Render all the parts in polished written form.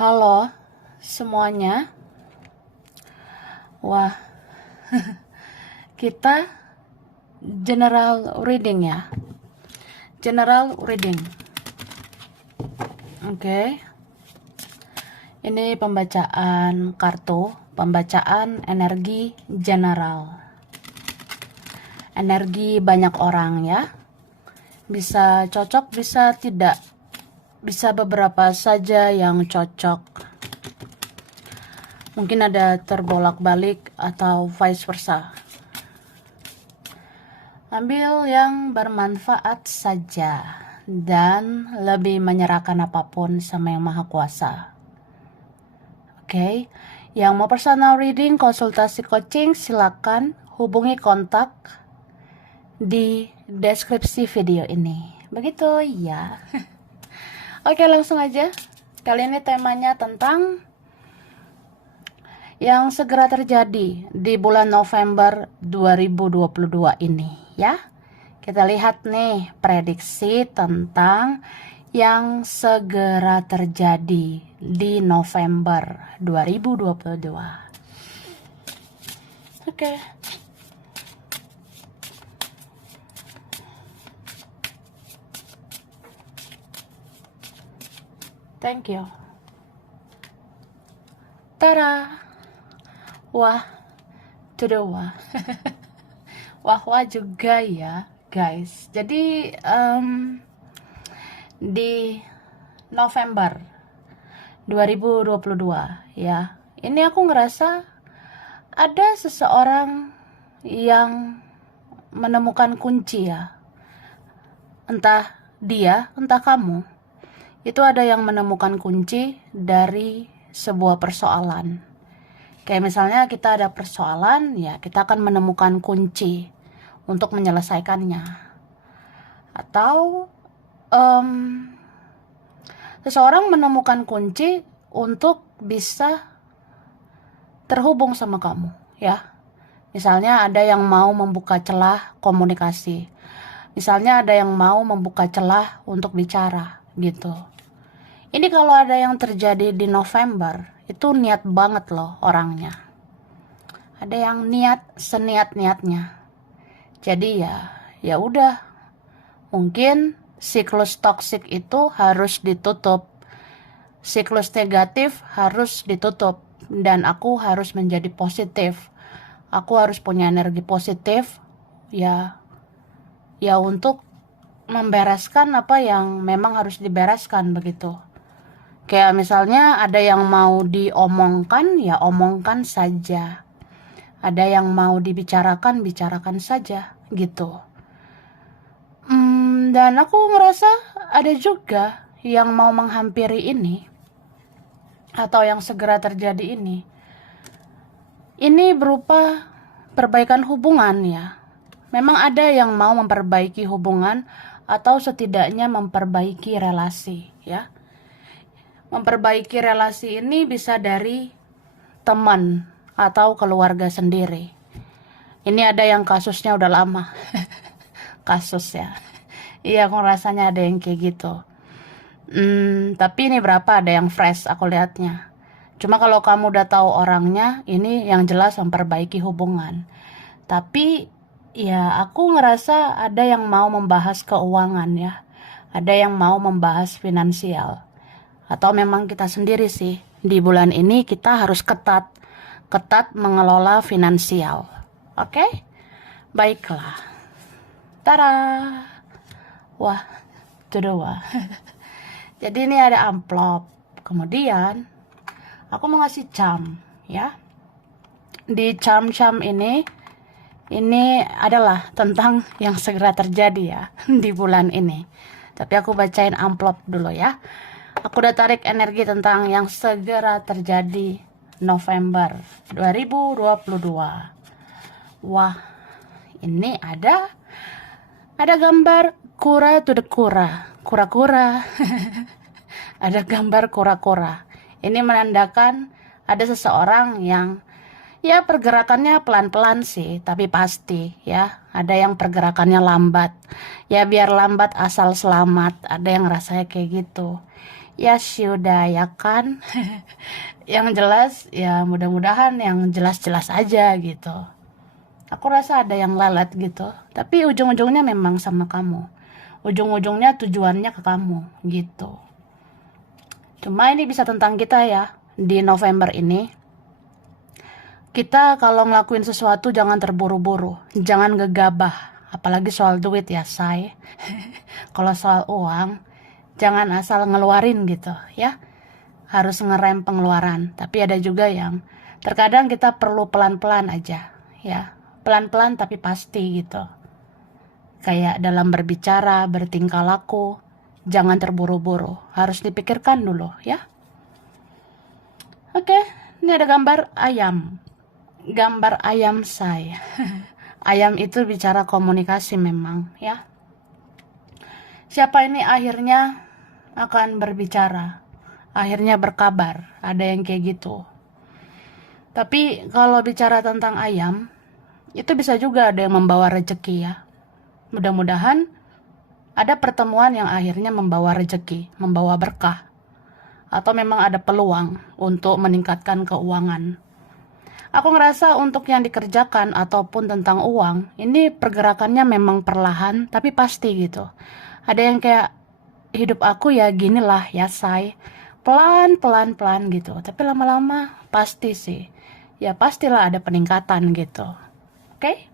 Halo semuanya. Wah, kita general reading ya. General reading. Oke. Ini pembacaan kartu, pembacaan energi general. Energi banyak orang ya. Bisa cocok, bisa tidak. Bisa beberapa saja yang cocok. Mungkin ada terbolak-balik atau vice versa. Ambil yang bermanfaat saja dan lebih menyerahkan apapun sama Yang Maha Kuasa. Oke, yang mau personal reading, konsultasi coaching, silakan hubungi kontak di deskripsi video ini. Begitu ya. Oke, langsung aja. Kali ini temanya tentang yang segera terjadi di bulan November 2022 ini ya. Kita lihat nih prediksi tentang yang segera terjadi di November 2022. Oke. Thank you. Tara. Wah, wah. Wah juga ya, guys. Jadi di November 2022 ya. Ini aku ngerasa ada seseorang yang menemukan kunci ya. Entah dia, entah kamu. Itu ada yang menemukan kunci dari sebuah persoalan. Kayak misalnya kita ada persoalan, ya kita akan menemukan kunci untuk menyelesaikannya. Atau seseorang menemukan kunci untuk bisa terhubung sama kamu, ya. Misalnya ada yang mau membuka celah komunikasi. Misalnya ada yang mau membuka celah untuk bicara, gitu. Ini kalau ada yang terjadi di November, itu niat banget loh orangnya. Ada yang niat seniat-niatnya. Jadi ya udah. Mungkin siklus toksik itu harus ditutup. Siklus negatif harus ditutup dan aku harus menjadi positif. Aku harus punya energi positif ya untuk membereskan apa yang memang harus dibereskan begitu. Kayak misalnya ada yang mau diomongkan, ya omongkan saja. Ada yang mau dibicarakan, bicarakan saja, gitu. Dan aku ngerasa ada juga yang mau menghampiri ini, atau yang segera terjadi ini. Ini berupa perbaikan hubungan ya. Memang ada yang mau memperbaiki hubungan, atau setidaknya memperbaiki relasi ya. Memperbaiki relasi ini bisa dari teman atau keluarga sendiri. Ini ada yang kasusnya udah lama. Kasus ya. Iya, aku rasanya ada yang kayak gitu. Tapi ini berapa ada yang fresh aku lihatnya. Cuma kalau kamu udah tahu orangnya, ini yang jelas memperbaiki hubungan. Tapi ya aku ngerasa ada yang mau membahas keuangan ya. Ada yang mau membahas finansial. Atau memang kita sendiri sih, di bulan ini kita harus ketat mengelola finansial. Oke? Baiklah. Tara. Wah, wah. Jadi ini ada amplop. Kemudian aku mau ngasih charm ya. Di charm ini adalah tentang yang segera terjadi ya di bulan ini. Tapi aku bacain amplop dulu ya. Aku udah tarik energi tentang yang segera terjadi November 2022. Wah, ini ada gambar kura to the kura-kura. Ada gambar kura-kura. Ini menandakan ada seseorang yang Ya, pergerakannya pelan-pelan sih, tapi pasti ya. Ada yang pergerakannya lambat. Ya, biar lambat asal selamat. Ada yang rasanya kayak gitu. Ya, sudah ya kan. Yang jelas, ya mudah-mudahan yang jelas-jelas aja gitu. Aku rasa ada yang lalat gitu. Tapi ujung-ujungnya memang sama kamu. Ujung-ujungnya tujuannya ke kamu gitu. Cuma ini bisa tentang kita ya. Di November ini, kita kalau ngelakuin sesuatu jangan terburu-buru, jangan gegabah, apalagi soal duit ya, say. Kalau soal uang, jangan asal ngeluarin gitu ya. Harus ngerem pengeluaran. Tapi ada juga yang terkadang kita perlu pelan-pelan aja ya. Pelan-pelan tapi pasti gitu. Kayak dalam berbicara, bertingkah laku, jangan terburu-buru. Harus dipikirkan dulu ya. Oke, ini ada gambar ayam. Gambar ayam saya. Ayam itu bicara komunikasi memang ya. Siapa ini akhirnya akan berbicara, akhirnya berkabar, ada yang kayak gitu. Tapi kalau bicara tentang ayam, itu bisa juga ada yang membawa rezeki ya. Mudah-mudahan ada pertemuan yang akhirnya membawa rezeki, membawa berkah, atau memang ada peluang untuk meningkatkan keuangan. Aku ngerasa untuk yang dikerjakan ataupun tentang uang, ini pergerakannya memang perlahan tapi pasti gitu. Ada yang kayak hidup aku ya ginilah ya, say. Pelan gitu. Tapi lama-lama pasti sih. Ya pastilah ada peningkatan gitu. Oke?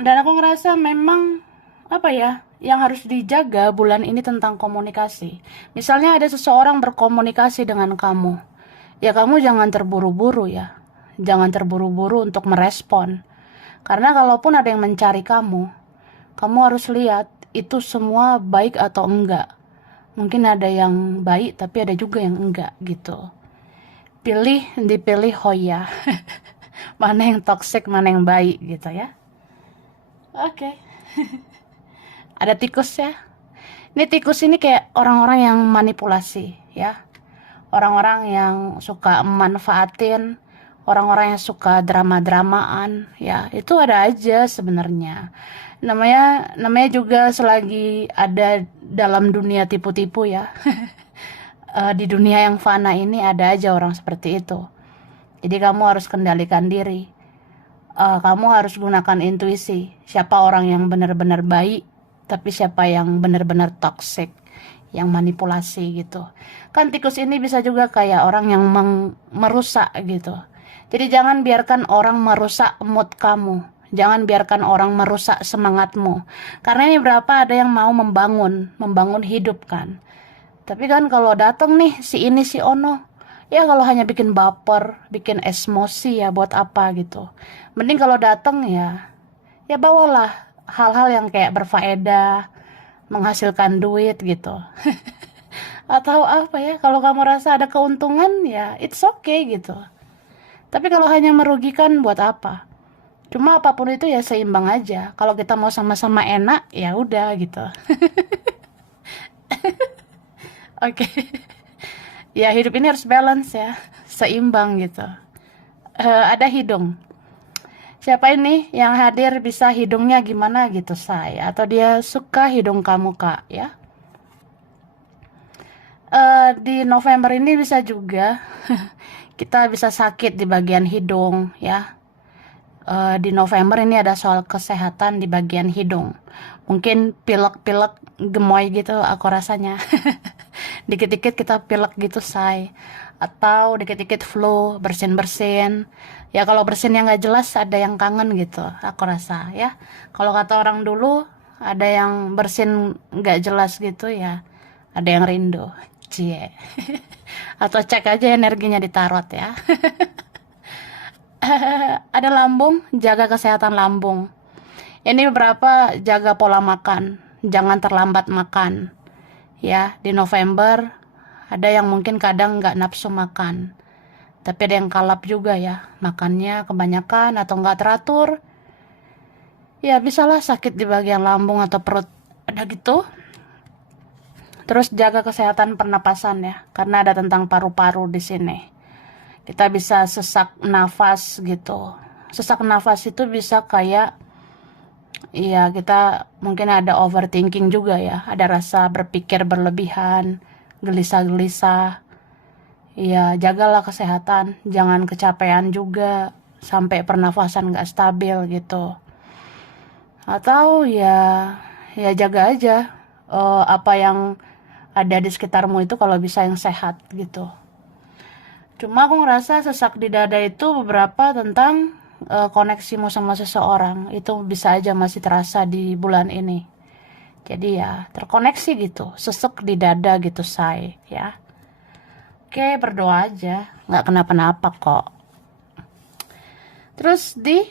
Dan aku ngerasa memang apa ya, yang harus dijaga bulan ini tentang komunikasi. Misalnya ada seseorang berkomunikasi dengan kamu. Ya kamu jangan terburu-buru ya. Jangan terburu-buru untuk merespon. Karena kalaupun ada yang mencari kamu harus lihat itu semua baik atau enggak. Mungkin ada yang baik tapi ada juga yang enggak gitu. Dipilih hoya. Mana yang toxic, mana yang baik gitu ya. Oke. Ada tikus ya. Ini tikus ini kayak orang-orang yang manipulasi ya. Orang-orang yang suka manfaatin, orang-orang yang suka drama-dramaan, ya itu ada aja sebenarnya. Namanya juga selagi ada dalam dunia tipu-tipu ya. Di dunia yang fana ini ada aja orang seperti itu. Jadi kamu harus kendalikan diri. Kamu harus gunakan intuisi. Siapa orang yang benar-benar baik, tapi siapa yang benar-benar toxic, yang manipulasi gitu. Kan tikus ini bisa juga kayak orang yang merusak gitu. Jadi jangan biarkan orang merusak mood kamu. Jangan biarkan orang merusak semangatmu. Karena ini berapa ada yang mau membangun hidup kan. Tapi kan kalau datang nih si ini si ono, ya kalau hanya bikin baper, bikin emosi ya buat apa gitu. Mending kalau datang ya bawalah hal-hal yang kayak berfaedah, menghasilkan duit gitu. Atau apa ya, kalau kamu rasa ada keuntungan ya it's okay gitu. Tapi kalau hanya merugikan buat apa? Cuma apapun itu ya seimbang aja. Kalau kita mau sama-sama enak ya udah gitu. Oke. Ya hidup ini harus balance ya, seimbang gitu. Ada hidung. Siapa ini yang hadir bisa hidungnya gimana gitu, saya? Atau dia suka hidung kamu, Kak, ya? Di November ini bisa juga kita bisa sakit di bagian hidung ya. Di November ini ada soal kesehatan di bagian hidung. Mungkin pilek-pilek gemoy gitu aku rasanya. Dikit-dikit kita pilek gitu, say. Atau dikit-dikit flu, bersin-bersin. Ya kalau bersinnya nggak jelas ada yang kangen gitu, aku rasa ya. Kalau kata orang dulu ada yang bersin nggak jelas gitu ya, ada yang rindu. Cie. Atau cek aja energinya di tarot ya. Ada lambung, jaga kesehatan lambung. Ini beberapa jaga pola makan, jangan terlambat makan. Ya, di November ada yang mungkin kadang nggak nafsu makan. Tapi ada yang kalap juga ya, makannya kebanyakan atau nggak teratur. Ya bisalah sakit di bagian lambung atau perut, ada gitu. Terus jaga kesehatan pernapasan ya, karena ada tentang paru-paru di sini. Kita bisa sesak nafas gitu. Sesak nafas itu bisa kayak, ya kita mungkin ada overthinking juga ya, ada rasa berpikir berlebihan, gelisah-gelisah. Ya jagalah kesehatan, jangan kecapean juga, sampai pernafasan gak stabil gitu. Atau ya jaga aja apa yang ada di sekitarmu itu kalau bisa yang sehat gitu. Cuma aku ngerasa sesak di dada itu beberapa tentang koneksimu sama seseorang. Itu bisa aja masih terasa di bulan ini. Jadi ya terkoneksi gitu, sesek di dada gitu say ya. Oke, berdoa aja, nggak kenapa-napa kok. Terus di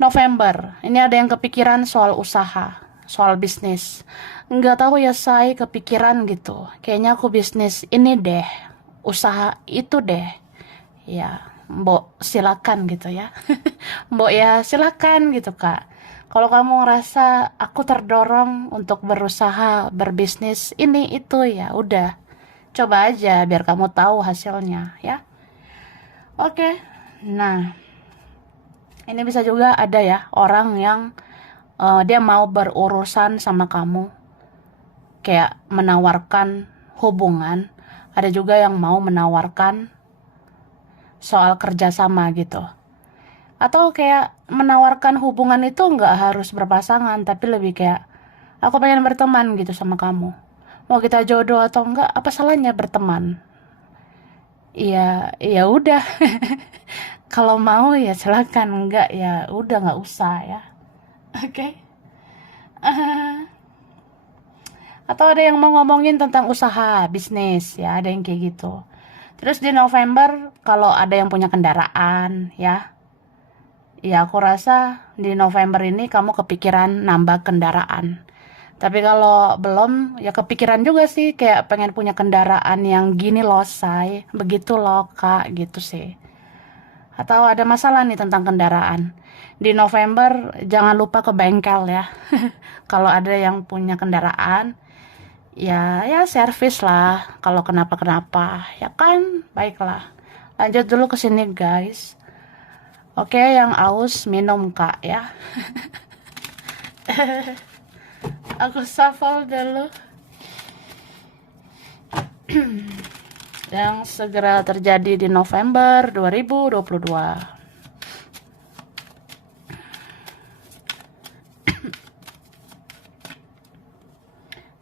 November, ini ada yang kepikiran soal usaha, soal bisnis. Nggak tahu ya saya kepikiran gitu. Kayaknya aku bisnis ini deh, usaha itu deh. Ya, Mbok silakan gitu ya. Mbok ya silakan gitu Kak. Kalau kamu ngerasa aku terdorong untuk berusaha, berbisnis ini itu ya udah. Coba aja biar kamu tahu hasilnya ya. Oke. Nah, ini bisa juga ada ya orang yang dia mau berurusan sama kamu, kayak menawarkan hubungan. Ada juga yang mau menawarkan soal kerjasama gitu. Atau kayak menawarkan hubungan itu nggak harus berpasangan, tapi lebih kayak aku pengen berteman gitu sama kamu. Mau kita jodoh atau enggak, apa salahnya berteman? Iya, ya udah. Kalau mau ya silakan, enggak ya udah nggak usah ya. Oke. Atau ada yang mau ngomongin tentang usaha, bisnis ya, ada yang kayak gitu. Terus di November kalau ada yang punya kendaraan ya. Ya aku rasa di November ini kamu kepikiran nambah kendaraan. Tapi kalau belum ya kepikiran juga sih kayak pengen punya kendaraan yang gini loh say, begitu loh kak gitu sih. Atau ada masalah nih tentang kendaraan. Di November jangan lupa ke bengkel ya. Kalau ada yang punya kendaraan, ya servis lah kalau kenapa-kenapa. Ya kan, baiklah. Lanjut dulu ke sini guys. Oke, yang aus minum Kak ya. Aku shuffle dulu. Yang segera terjadi di November 2022.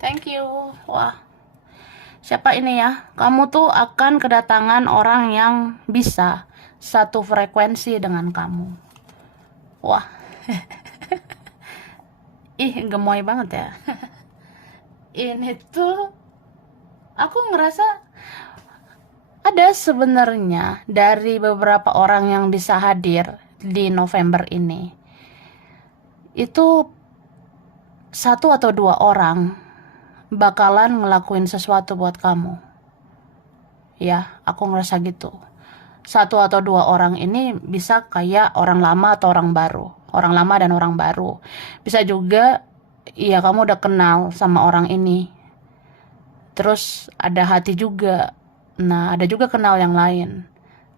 Thank you. Wah, siapa ini ya? Kamu tuh akan kedatangan orang yang bisa satu frekuensi dengan kamu. Wah. Ih, gemoy banget ya. Ini tuh aku ngerasa ada sebenarnya dari beberapa orang yang bisa hadir di November ini. Itu satu atau dua orang bakalan ngelakuin sesuatu buat kamu. Ya, aku ngerasa gitu. Satu atau dua orang ini bisa kayak orang lama atau orang baru. Orang lama dan orang baru. Bisa juga, iya kamu udah kenal sama orang ini. Terus ada hati juga. Nah, ada juga kenal yang lain.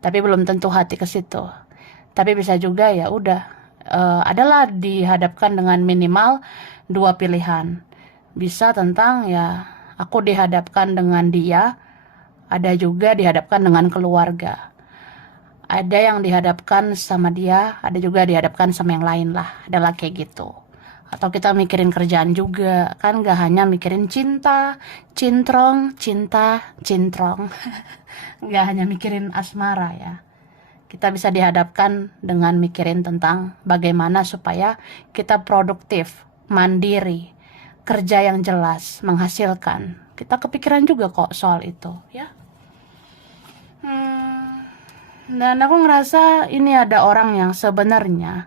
Tapi belum tentu hati ke situ. Tapi bisa juga ya udah. Adalah dihadapkan dengan minimal dua pilihan. Bisa tentang ya aku dihadapkan dengan dia. Ada juga dihadapkan dengan keluarga. Ada yang dihadapkan sama dia, ada juga dihadapkan sama yang lain lah. Adalah kayak gitu. Atau kita mikirin kerjaan juga. Kan gak hanya mikirin cinta, cintrong, cinta, cintrong. Gak hanya mikirin asmara ya. Kita bisa dihadapkan dengan mikirin tentang bagaimana supaya kita produktif, mandiri, kerja yang jelas, menghasilkan. Kita kepikiran juga kok soal itu ya. Dan aku ngerasa ini ada orang yang sebenarnya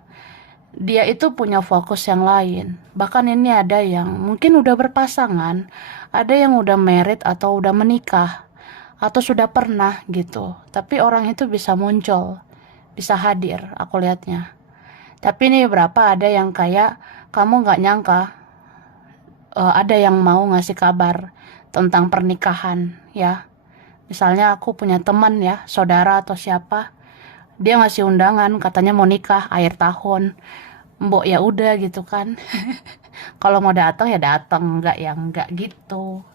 dia itu punya fokus yang lain. Bahkan ini ada yang mungkin udah berpasangan, ada yang udah married atau udah menikah, atau sudah pernah gitu. Tapi orang itu bisa muncul, bisa hadir, aku lihatnya. Tapi ini berapa ada yang kayak kamu gak nyangka, ada yang mau ngasih kabar tentang pernikahan ya. Misalnya aku punya teman ya, saudara atau siapa, dia ngasih undangan, katanya mau nikah akhir tahun. Mbok ya udah gitu kan. Kalau mau datang ya datang, enggak ya enggak gitu.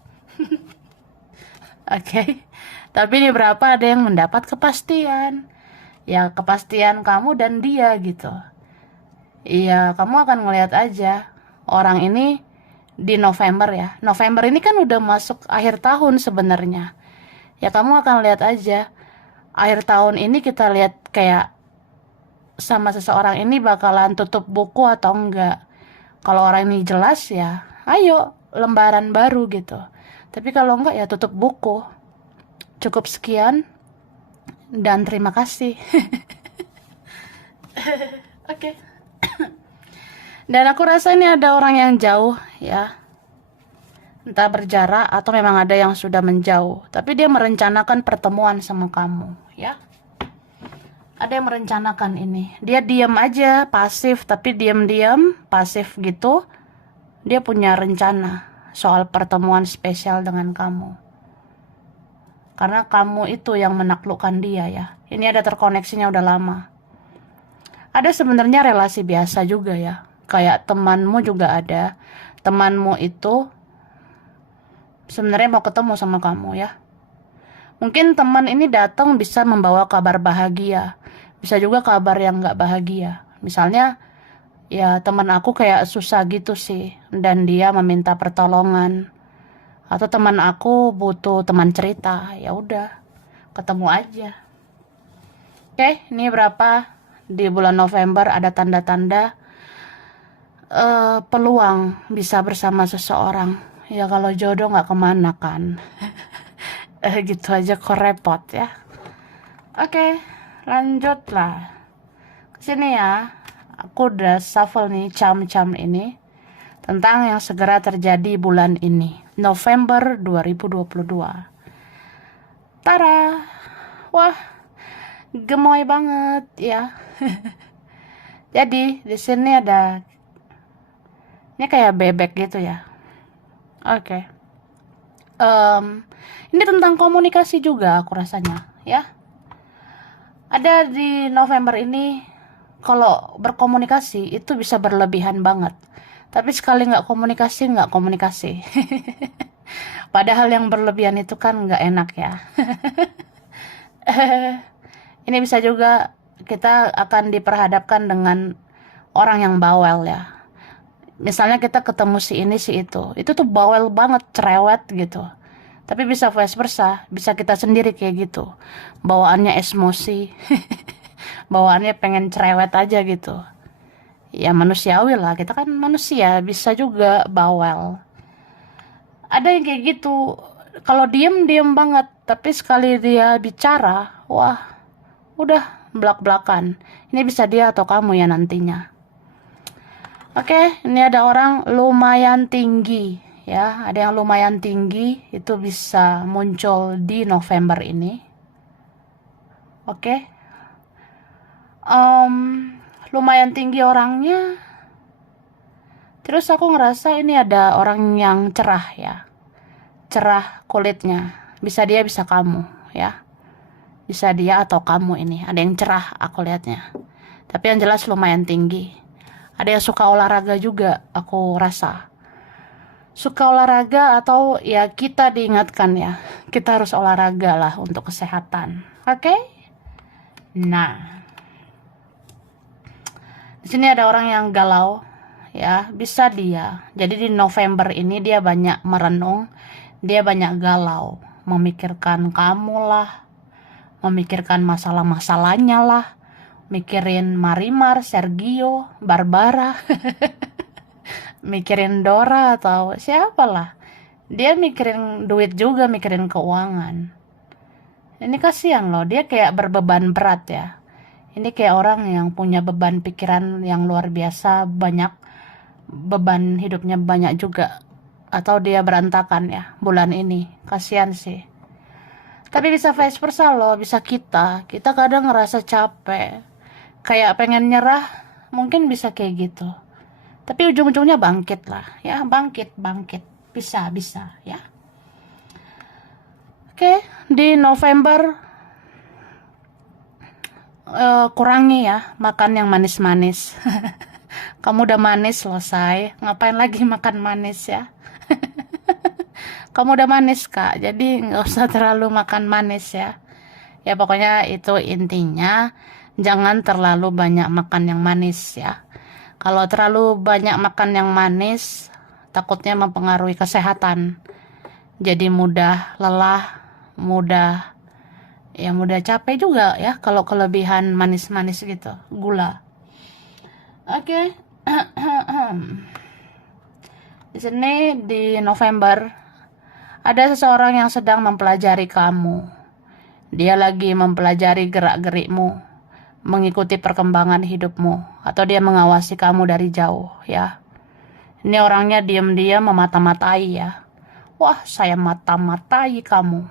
Oke. Tapi ini berapa ada yang mendapat kepastian. Ya kepastian kamu dan dia gitu. Iya, kamu akan ngeliat aja orang ini di November ya. November ini kan udah masuk akhir tahun sebenarnya. Ya kamu akan lihat aja akhir tahun ini kita lihat kayak sama seseorang ini bakalan tutup buku atau enggak. Kalau orang ini jelas ya, ayo lembaran baru gitu. Tapi kalau enggak ya tutup buku. Cukup sekian dan terima kasih. Oke. Dan aku rasa ini ada orang yang jauh ya. Entah berjarak atau memang ada yang sudah menjauh. Tapi dia merencanakan pertemuan sama kamu ya. Ada yang merencanakan ini. Dia diam aja, pasif, tapi diam-diam, pasif gitu. Dia punya rencana soal pertemuan spesial dengan kamu. Karena kamu itu yang menaklukkan dia ya. Ini ada terkoneksinya udah lama. Ada sebenarnya relasi biasa juga ya. Kayak temanmu juga ada. Temanmu itu sebenarnya mau ketemu sama kamu ya. Mungkin teman ini datang bisa membawa kabar bahagia. Bisa juga kabar yang gak bahagia. Misalnya, ya teman aku kayak susah gitu sih. Dan dia meminta pertolongan. Atau teman aku butuh teman cerita. Ya udah, ketemu aja. Oke, ini berapa? Di bulan November ada tanda-tanda peluang bisa bersama seseorang. Ya kalau jodoh gak kemana kan. Gitu aja kok repot ya. Oke, lanjutlah kesini ya. Aku udah shuffle nih cam-cam ini tentang yang segera terjadi bulan ini, November 2022. Tara, wah gemoy banget ya. Jadi di sini ada ini kayak bebek gitu ya. Oke. Ini tentang komunikasi juga aku rasanya ya. Ada di November ini kalau berkomunikasi itu bisa berlebihan banget. Tapi sekali nggak komunikasi. Padahal yang berlebihan itu kan nggak enak ya. Ini bisa juga kita akan diperhadapkan dengan orang yang bawel ya. Misalnya kita ketemu si ini si itu tuh bawel banget, cerewet gitu. Tapi bisa vice versa, bisa kita sendiri kayak gitu. Bawaannya emosi, bawaannya pengen cerewet aja gitu. Ya manusiawi lah, kita kan manusia, bisa juga bawel. Ada yang kayak gitu, kalau diem banget, tapi sekali dia bicara, wah, udah belak-belakan. Ini bisa dia atau kamu ya nantinya. Oke, ini ada orang lumayan tinggi ya, ada yang lumayan tinggi itu bisa muncul di November ini. Oke, lumayan tinggi orangnya. Terus aku ngerasa ini ada orang yang cerah ya, cerah kulitnya. Bisa dia bisa kamu ya, bisa dia atau kamu ini. Ada yang cerah aku lihatnya. Tapi yang jelas lumayan tinggi. Ada yang suka olahraga juga, aku rasa. Suka olahraga atau ya kita diingatkan ya, kita harus olahraga lah untuk kesehatan. Oke? Nah, di sini ada orang yang galau ya, bisa dia. Jadi di November ini dia banyak merenung, dia banyak galau, memikirkan kamu lah, memikirkan masalah-masalahnya lah. Mikirin Marimar, Sergio, Barbara, mikirin Dora atau siapalah. Dia mikirin duit juga, mikirin keuangan. Ini kasihan loh, dia kayak berbeban berat ya. Ini kayak orang yang punya beban pikiran yang luar biasa, banyak beban hidupnya banyak juga. Atau dia berantakan ya bulan ini, kasihan sih. Tapi bisa vice versa loh, bisa kita kadang ngerasa capek. Kayak pengen nyerah, mungkin bisa kayak gitu. Tapi ujung-ujungnya bangkit lah, ya bangkit, bisa ya. Oke, di November kurangi ya makan yang manis-manis. Kamu udah manis loh, say. Ngapain lagi makan manis ya? Kamu udah manis, Kak. Jadi nggak usah terlalu makan manis ya. Ya pokoknya itu intinya, jangan terlalu banyak makan yang manis ya. Kalau terlalu banyak makan yang manis, takutnya mempengaruhi kesehatan. Jadi mudah lelah, mudah capek juga ya kalau kelebihan manis-manis gitu, gula. Oke. Di sini di November ada seseorang yang sedang mempelajari kamu. Dia lagi mempelajari gerak-gerikmu, mengikuti perkembangan hidupmu, atau dia mengawasi kamu dari jauh ya. Ini orangnya diam-diam memata-matai ya. Wah, saya mata-matai kamu.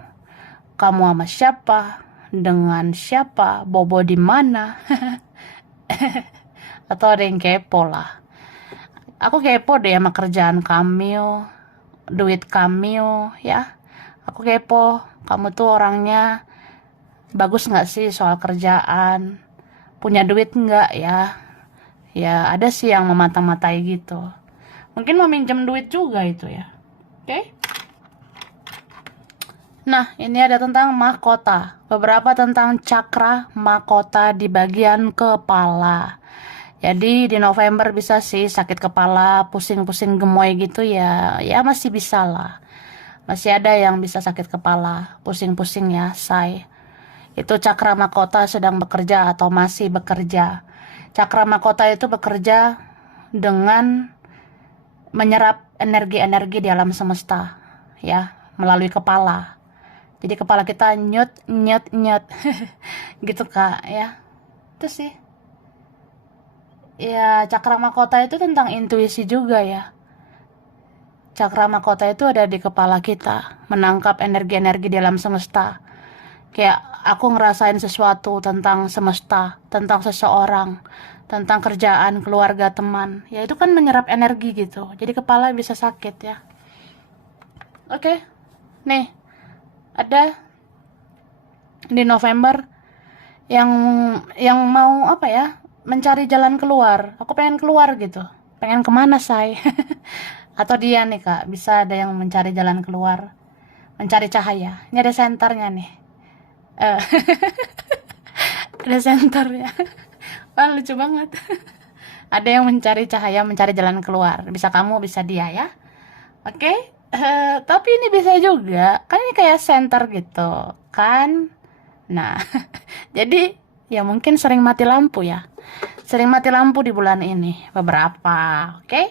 Kamu sama siapa? Dengan siapa? Bobo di mana? Atau ada yang kepo lah. Aku kepo deh sama kerjaan kamu, duit kamu ya. Aku kepo, kamu tuh orangnya bagus nggak sih soal kerjaan? Punya duit nggak ya? Ya ada sih yang memata-matai gitu. Mungkin mau minjem duit juga itu ya. Oke? Nah, ini ada tentang mahkota. Beberapa tentang cakra mahkota di bagian kepala. Jadi di November bisa sih sakit kepala, pusing-pusing gemoy gitu ya. Ya masih bisa lah. Masih ada yang bisa sakit kepala, pusing-pusing ya, say. Itu cakra mahkota sedang bekerja atau masih bekerja. Cakra mahkota itu bekerja dengan menyerap energi-energi di alam semesta ya, melalui kepala. Jadi kepala kita nyut nyut nyut gitu Kak ya. Itu sih. Ya, cakra mahkota itu tentang intuisi juga ya. Cakra mahkota itu ada di kepala kita, menangkap energi-energi di alam semesta. Kayak aku ngerasain sesuatu tentang semesta, tentang seseorang, tentang kerjaan, keluarga, teman. Ya itu kan menyerap energi gitu. Jadi kepala bisa sakit ya. Oke. Nih, ada di November yang mau apa ya? Mencari jalan keluar. Aku pengen keluar gitu. Pengen kemana, say? Atau dia nih Kak, bisa ada yang mencari jalan keluar, mencari cahaya. Ini ada senternya nih. Eh, ada senternya. Wah, lucu banget. Ada yang mencari cahaya, mencari jalan keluar. Bisa kamu, bisa dia ya. Oke. Tapi ini bisa juga. Kan ini kayak center gitu, kan? Nah, jadi ya mungkin sering mati lampu ya. Sering mati lampu di bulan ini beberapa, oke?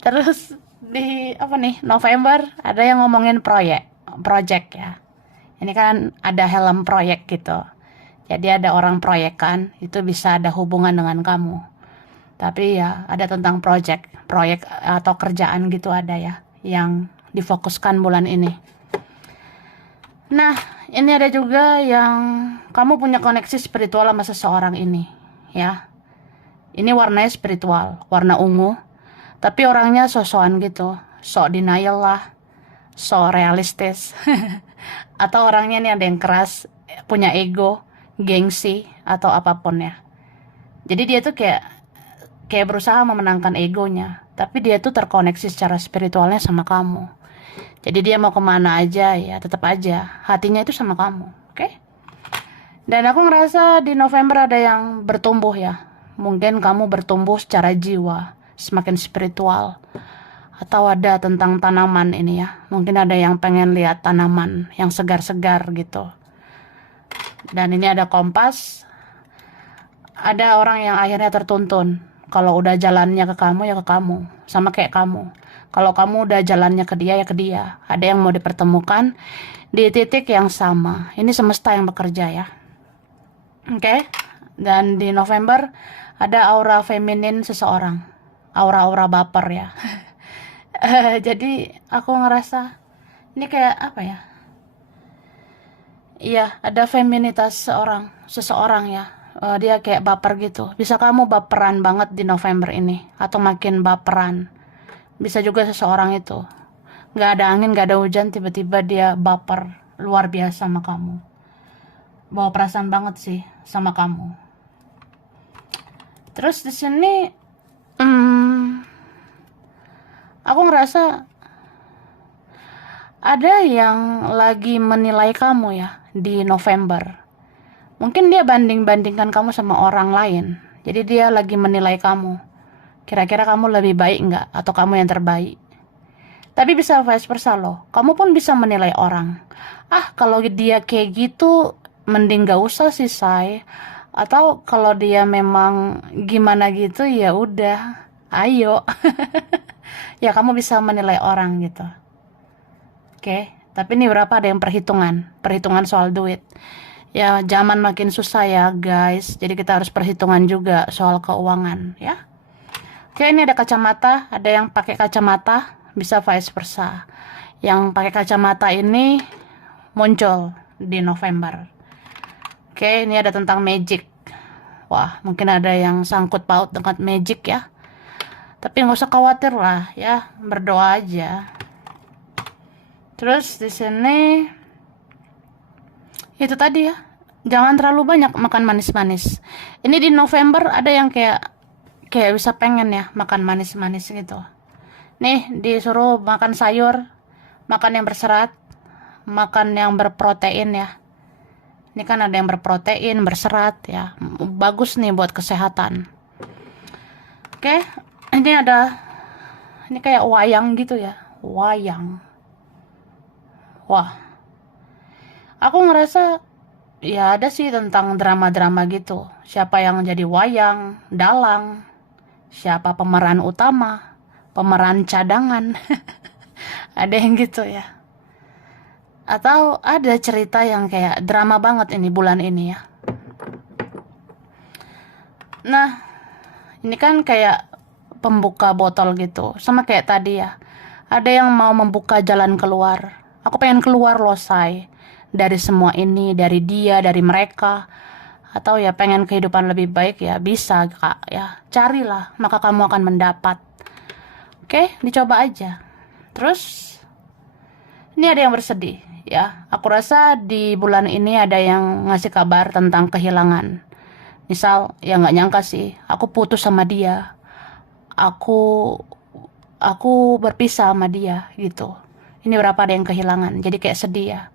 Terus di apa nih? November ada yang ngomongin project ya. Ini kan ada helm proyek gitu. Jadi ada orang proyek kan, itu bisa ada hubungan dengan kamu. Tapi ya ada tentang proyek atau kerjaan gitu ada ya yang difokuskan bulan ini. Nah, ini ada juga yang kamu punya koneksi spiritual sama seseorang ini, ya. Ini warnanya spiritual, warna ungu. Tapi orangnya sosokan gitu, sok denial lah, sok realistis. Atau orangnya nih ada yang keras, punya ego, gengsi, atau apapun ya. Jadi dia tuh kayak berusaha memenangkan egonya. Tapi dia tuh terkoneksi secara spiritualnya sama kamu. Jadi dia mau kemana aja ya tetap aja hatinya itu sama kamu, oke? Dan aku ngerasa di November ada yang bertumbuh ya. Mungkin kamu bertumbuh secara jiwa, semakin spiritual. Atau ada tentang tanaman ini ya. Mungkin ada yang pengen lihat tanaman yang segar-segar gitu. Dan ini ada kompas. Ada orang yang akhirnya tertuntun. Kalau udah jalannya ke kamu ya ke kamu, sama kayak kamu. Kalau kamu udah jalannya ke dia ya ke dia. Ada yang mau dipertemukan di titik yang sama. Ini semesta yang bekerja ya. Oke. Dan di November ada aura feminin seseorang. Aura-aura baper ya. Jadi aku ngerasa ini kayak apa ya? Iya, ada feminitas seseorang ya. Dia kayak baper gitu. Bisa kamu baperan banget di November ini. Atau makin baperan. Bisa juga seseorang itu gak ada angin, gak ada hujan, tiba-tiba dia baper, luar biasa sama kamu. Bawa perasaan banget sih sama kamu. Terus di sini aku ngerasa ada yang lagi menilai kamu ya di November. Mungkin dia banding-bandingkan kamu sama orang lain. Jadi dia lagi menilai kamu. Kira-kira kamu lebih baik nggak? Atau kamu yang terbaik? Tapi bisa vice versa loh. Kamu pun bisa menilai orang. Kalau dia kayak gitu, mending gak usah sih, say. Atau kalau dia memang gimana gitu, ya udah, ayo. Ya kamu bisa menilai orang gitu. Oke, tapi ini berapa ada yang perhitungan soal duit. Ya, zaman makin susah ya, guys. Jadi kita harus perhitungan juga soal keuangan, ya. Oke, ini ada kacamata, ada yang pakai kacamata, bisa vice versa. Yang pakai kacamata ini muncul di November. Oke, ini ada tentang magic. Wah, mungkin ada yang sangkut paut dengan magic ya. Tapi nggak usah khawatir lah ya, berdoa aja. Terus di sini itu tadi ya, jangan terlalu banyak makan manis-manis. Ini di November ada yang kayak bisa pengen ya makan manis-manis gitu. Nih disuruh makan sayur, makan yang berserat, makan yang berprotein ya. Ini kan ada yang berprotein, berserat ya. Bagus nih buat kesehatan. Oke, ini kayak wayang gitu ya. Wayang. Wah. Aku ngerasa ya ada sih tentang drama-drama gitu. Siapa yang jadi wayang, dalang, siapa pemeran utama, pemeran cadangan. Ada yang gitu ya. Atau ada cerita yang kayak drama banget ini bulan ini ya. Nah, ini kan kayak pembuka botol gitu. Sama kayak tadi ya. Ada yang mau membuka jalan keluar. Aku pengen keluar loh, say. Dari semua ini, dari dia, dari mereka. Atau ya pengen kehidupan lebih baik ya, bisa kak ya. Carilah, maka kamu akan mendapat. Oke, dicoba aja. Terus, ini ada yang bersedih ya. Aku rasa di bulan ini ada yang ngasih kabar tentang kehilangan. Misal, ya nggak nyangka sih, aku putus sama dia. Aku berpisah sama dia gitu. Ini berapa ada yang kehilangan. Jadi kayak sedih ya.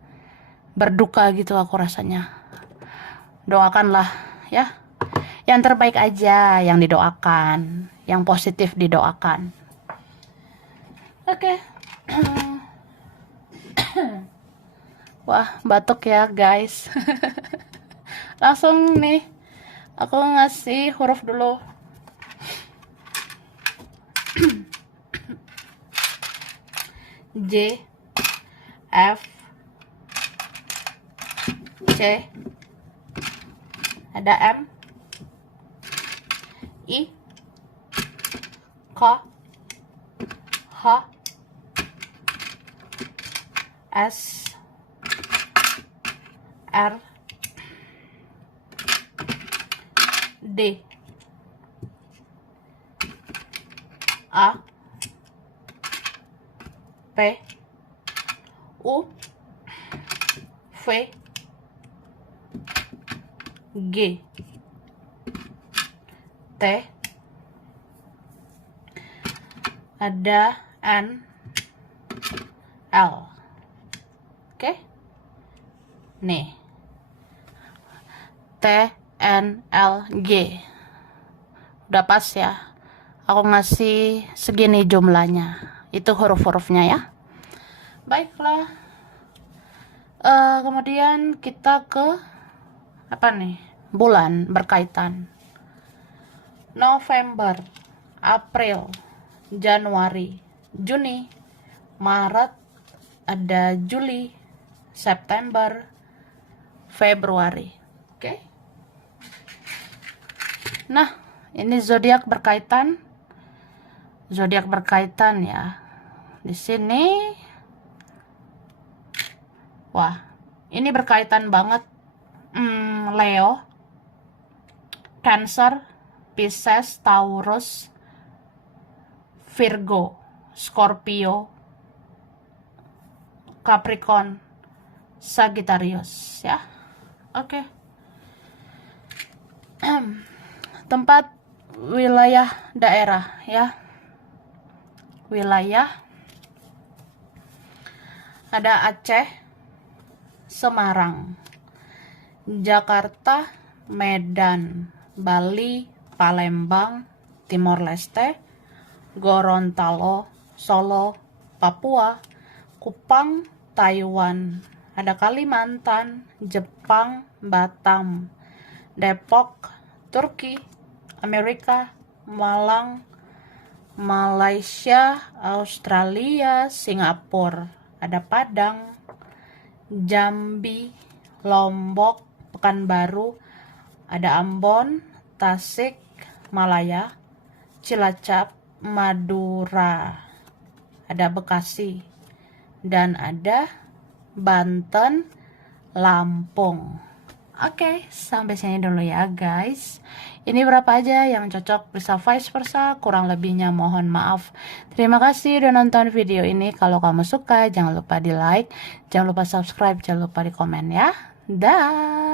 Berduka gitu aku rasanya. Doakanlah ya. Yang terbaik aja yang didoakan. Yang positif didoakan. Oke. Wah, batuk ya guys. Langsung nih. Aku ngasih huruf dulu. J, F, C, ada M, I, K, H, S, R, D, A, P, U, V, G, T, ada N, L. Oke. Nih. T, N, L, G. Udah pas ya. Aku ngasih segini jumlahnya. Itu huruf-hurufnya ya. Baiklah. Kemudian kita ke apa nih? Bulan berkaitan. November, April, Januari, Juni, Maret, ada Juli, September, Februari. Oke. Nah, ini zodiak berkaitan. Zodiak berkaitan ya. Di sini wah, ini berkaitan banget. Leo, Cancer, Pisces, Taurus, Virgo, Scorpio, Capricorn, Sagittarius ya. Oke. Tempat wilayah daerah ya. Wilayah ada Aceh, Semarang, Jakarta, Medan, Bali, Palembang, Timor Leste, Gorontalo, Solo, Papua, Kupang, Taiwan, ada Kalimantan, Jepang, Batam, Depok, Turki, Amerika, Malang, Malaysia, Australia, Singapura, ada Padang, Jambi, Lombok, Pekanbaru, ada Ambon, Tasik, Malaya, Cilacap, Madura, ada Bekasi, dan ada Banten, Lampung. Oke, sampai sini dulu ya guys. Ini berapa aja yang cocok, bisa vice versa, kurang lebihnya mohon maaf. Terima kasih udah nonton video ini. Kalau kamu suka jangan lupa di like, jangan lupa subscribe, jangan lupa di komen ya. Dah.